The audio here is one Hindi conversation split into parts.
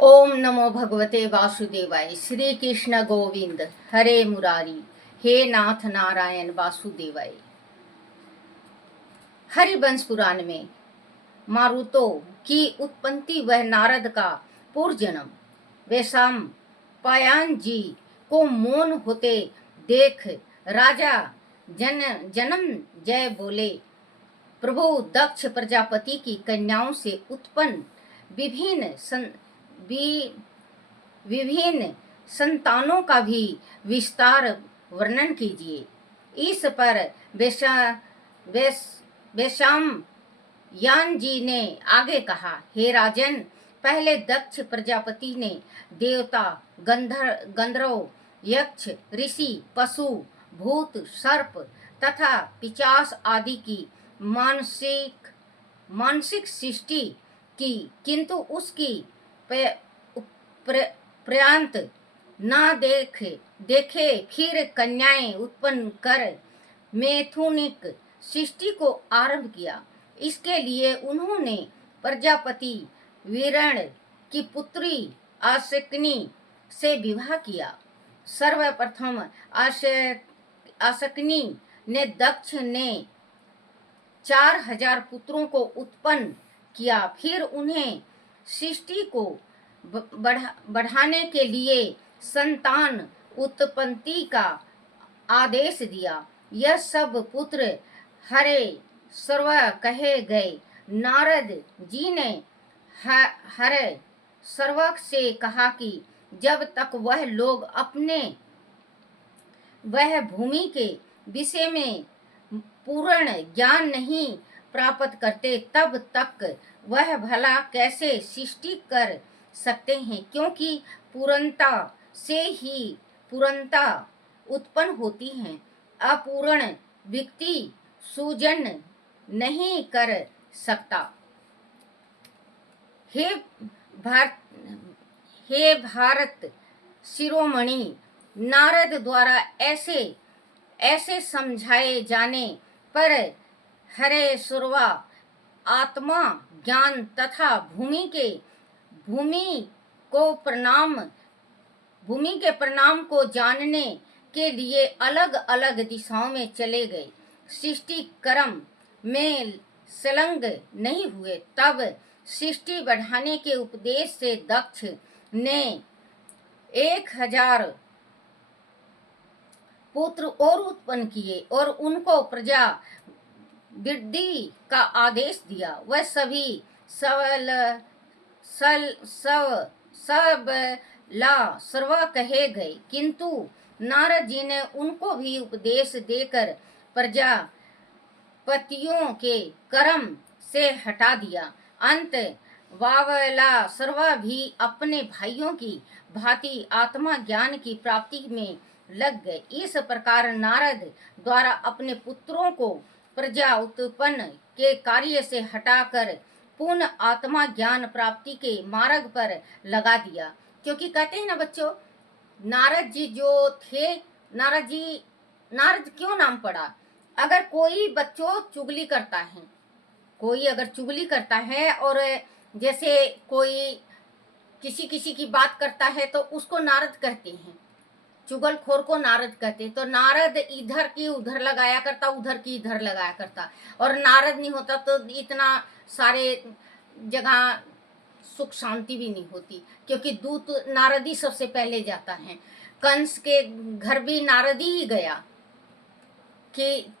ओम नमो भगवते वासुदेवाय। श्री कृष्ण गोविंद हरे मुरारी। हे नाथ नारायण वासुदेवाय। हरिवंश पुराण में मारुतों की उत्पत्ति व नारद का पूर्व जन्म। वैशाम पायन जी को मौन होते देख राजा जन्म जय बोले, प्रभु दक्ष प्रजापति की कन्याओं से उत्पन्न विभिन्न संतानों का भी विस्तार वर्णन कीजिए। इस पर वैशाम यान जी ने आगे कहा, हे राजन, पहले दक्ष प्रजापति ने देवता, गंधर्व, यक्ष, ऋषि, पशु, भूत, सर्प तथा पिशाच आदि की मानसिक सृष्टि की, किंतु उसकी पर्यंत न देखे फिर कन्याएं उत्पन्न कर मैथुनिक सृष्टि को आरंभ किया। इसके लिए उन्होंने प्रजापति वीरण की पुत्री आशकनी से विवाह किया। सर्वप्रथम आशकनी ने दक्ष ने 4000 पुत्रों को उत्पन्न किया। फिर उन्हें सृष्टि को बढ़ाने के लिए संतान उत्पत्ति का आदेश दिया। यह सब पुत्र हरे सर्व कहे गए। नारद जी ने हरे सर्वक से कहा कि जब तक वह लोग अपने वह भूमि के विषय में पूर्ण ज्ञान नहीं प्राप्त करते, तब तक वह भला कैसे सृष्टि कर सकते हैं, क्योंकि पूर्णता से ही पूर्णता उत्पन्न होती है। अपूर्ण व्यक्ति सूजन नहीं कर सकता। हे भारत शिरोमणि, नारद द्वारा ऐसे समझाए जाने पर हरे सुरवा आत्मा ज्ञान तथा भूमि के परिणाम को जानने के लिए अलग अलग दिशाओं में चले गए। सृष्टि क्रम में संलग्न नहीं हुए। तब सृष्टि बढ़ाने के उपदेश से दक्ष ने 1000 पुत्र और उत्पन्न किए और उनको प्रजा वृद्धि का आदेश दिया। वह सभी सर्व कहे गए, किंतु नारद जी ने उनको भी उपदेश देकर प्रजापतियों के कर्म से हटा दिया। अंत वावला सर्वा भी अपने भाइयों की भांति आत्मा ज्ञान की प्राप्ति में लग गए। इस प्रकार नारद द्वारा अपने पुत्रों को प्रजा उत्पन्न के कार्य से हटाकर पूर्ण आत्मा ज्ञान प्राप्ति के मार्ग पर लगा दिया। क्योंकि कहते हैं ना बच्चों, नारद जी जो थे, नारद क्यों नाम पड़ा? अगर कोई बच्चों चुगली करता है, कोई अगर चुगली करता है और जैसे कोई किसी की बात करता है तो उसको नारद कहते हैं, चुगलखोर को नारद कहते। तो नारद इधर की उधर लगाया करता, उधर की इधर लगाया करता, और नारद नहीं होता तो इतना सारे जगह सुख शांति भी नहीं होती, क्योंकि दूत नारद ही सबसे पहले जाता है। कंस के घर भी नारद ही गया कि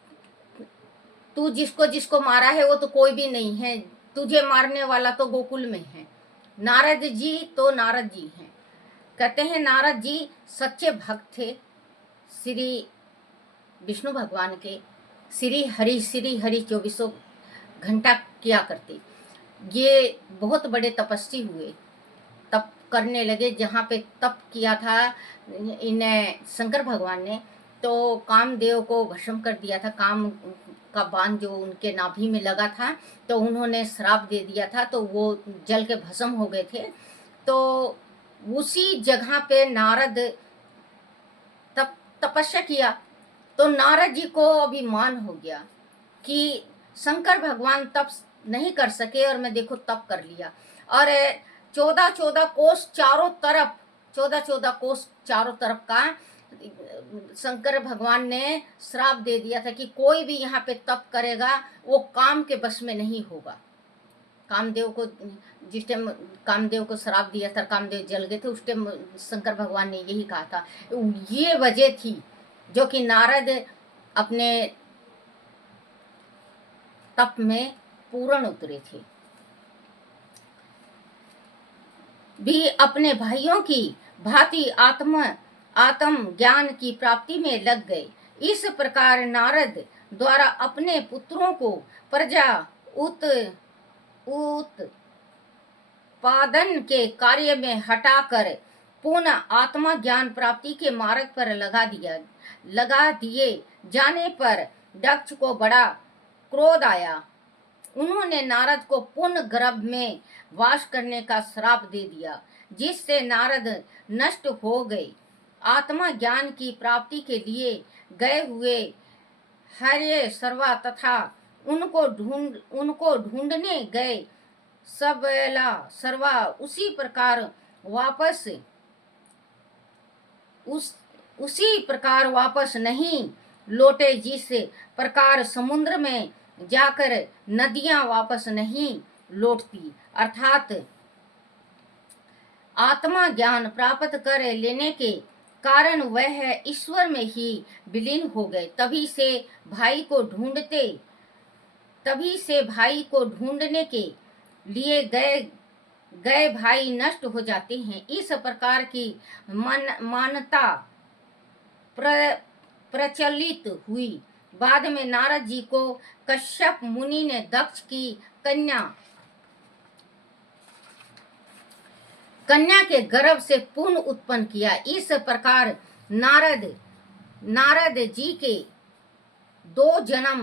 तू जिसको मारा है वो तो कोई भी नहीं है, तुझे मारने वाला तो गोकुल में है। नारद जी तो नारद जी हैं। कहते हैं नारद जी सच्चे भक्त थे श्री विष्णु भगवान के। श्री हरि 24 घंटा किया करते। ये बहुत बड़े तपस्वी हुए, तप करने लगे। जहाँ पे तप किया था इन्हें शंकर भगवान ने, तो कामदेव को भस्म कर दिया था। काम का बाण जो उनके नाभि में लगा था, तो उन्होंने श्राप दे दिया था, तो वो जल के भस्म हो गए थे। तो उसी जगह पे नारद तपस्या किया। तो नारद जी को अभिमान हो गया कि शंकर भगवान तप नहीं कर सके और मैं देखो तप कर लिया। और 14-14 कोस चारों तरफ, 14-14 कोस चारों तरफ का शंकर भगवान ने श्राप दे दिया था कि कोई भी यहाँ पे तप करेगा वो काम के बस में नहीं होगा। कामदेव को, जिस टाइम कामदेव को श्राप दिया था, कामदेव जल गए थे, उस टाइम शंकर भगवान ने यही कहा था। ये वजह थी जो कि नारद अपने तप में पूर्ण उतरे थे, भी अपने भाइयों की भांति आत्म ज्ञान की प्राप्ति में लग गए। इस प्रकार नारद द्वारा अपने पुत्रों को प्रजा उत्पादन के कार्य में हटाकर पुनः आत्मा ज्ञान प्राप्ति के मार्ग पर लगा दिए जाने पर दक्ष को बड़ा क्रोध आया। उन्होंने नारद को पुनः गर्भ में वास करने का श्राप दे दिया, जिससे नारद नष्ट हो गए। आत्मा ज्ञान की प्राप्ति के लिए गए हुए हरे सर्वा तथा उनको ढूंढने गए सबला सर्वा उसी प्रकार वापस नहीं लौटे, जिस प्रकार समुद्र में जाकर नदियां वापस नहीं लौटती। अर्थात आत्मा ज्ञान प्राप्त कर लेने के कारण वह ईश्वर में ही विलीन हो गए। तभी से भाई को ढूंढने के लिए गए भाई नष्ट हो जाते हैं। इस प्रकार की मान्यता प्रचलित हुई। बाद में नारद जी को कश्यप मुनि ने दक्ष की कन्या के गर्भ से पुनः उत्पन्न किया। इस प्रकार नारद जी के 2 जन्म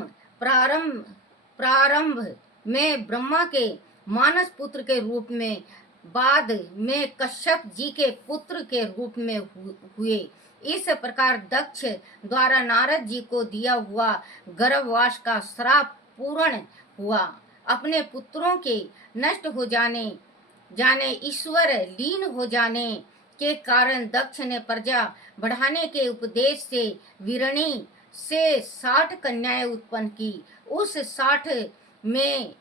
प्रारंभ में ब्रह्मा के मानस पुत्र के रूप में, बाद में कश्यप जी के पुत्र के रूप में हुए। इस प्रकार दक्ष द्वारा नारद जी को दिया हुआ गर्भवास का श्राप पूर्ण हुआ। अपने पुत्रों के नष्ट हो जाने ईश्वर लीन हो जाने के कारण दक्ष ने प्रजा बढ़ाने के उपदेश से वीरणी से 60 कन्याएं उत्पन्न की। उस 60 में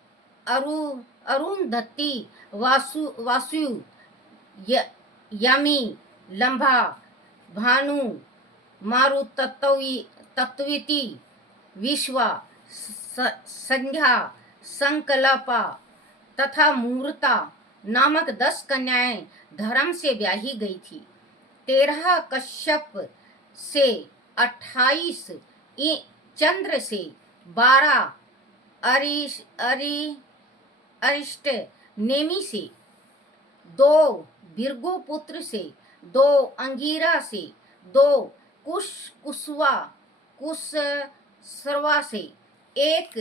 अरुंधति, वासु, यमी, लंबा, भानु, मारु तत्विति, विश्वा, संध्या, संकल्पा तथा मूर्ता नामक 10 कन्याएं धर्म से ब्याही गई थी। 13 कश्यप से, 28 चंद्र से, 12 अरिष्ट नेमी से, 2 भृगु पुत्र से, 2 अंगिरा से, 2 कुशसर्वा से, 1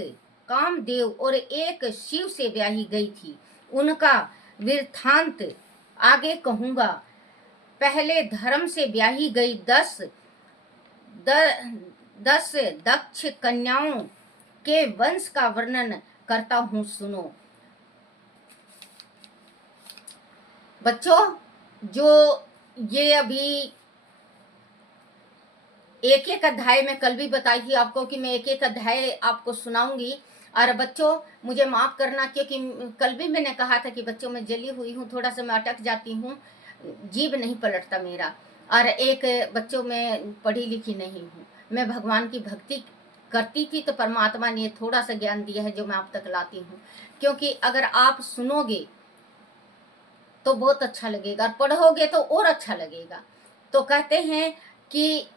कामदेव और 1 शिव से ब्याही गई थी। उनका वृत्तांत आगे कहूंगा। पहले धर्म से ब्याही गई 10 दक्ष कन्याओं के वंश का वर्णन करता हूँ, सुनो। बच्चों, जो ये अभी एक अध्याय में कल भी बताई थी आपको कि मैं एक अध्याय आपको सुनाऊंगी। और बच्चों मुझे माफ़ करना, क्योंकि कल भी मैंने कहा था कि बच्चों मैं जली हुई हूँ, थोड़ा सा मैं अटक जाती हूँ, जीभ नहीं पलटता मेरा। और बच्चों मैं पढ़ी लिखी नहीं हूँ। मैं भगवान की भक्ति करती थी तो परमात्मा ने थोड़ा सा ज्ञान दिया है जो मैं आप तक लाती हूँ। क्योंकि अगर आप सुनोगे तो बहुत अच्छा लगेगा और पढ़ोगे तो और अच्छा लगेगा। तो कहते हैं कि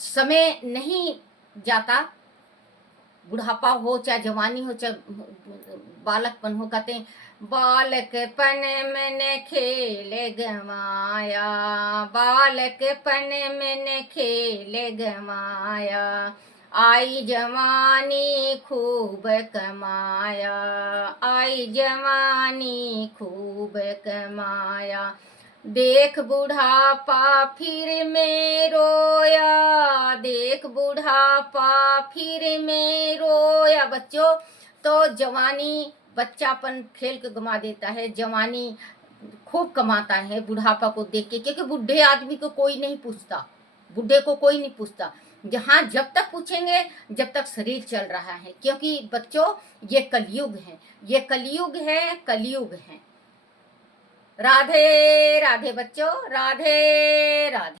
समय नहीं जाता, बुढ़ापा हो चाहे जवानी हो चाहे बालकपन हो। कहते हैं बालकपन मैंने खेल गमाया, बालकपन मैंने खेल गमाया, आई जवानी खूब कमाया, आई जवानी खूब कमाया, देख बुढ़ापा फिर में रोया, देख बुढ़ापा फिर में रोया। बच्चों, तो जवानी बच्चापन खेल के गंवा देता है, जवानी खूब कमाता है बुढ़ापा को देख के, क्योंकि बूढ़े आदमी को कोई नहीं पूछता, बूढ़े को कोई नहीं पूछता। जहाँ जब तक पूछेंगे जब तक शरीर चल रहा है, क्योंकि बच्चों ये कलयुग है, ये कलयुग है, कलयुग है। राधे राधे बच्चों, राधे राधे।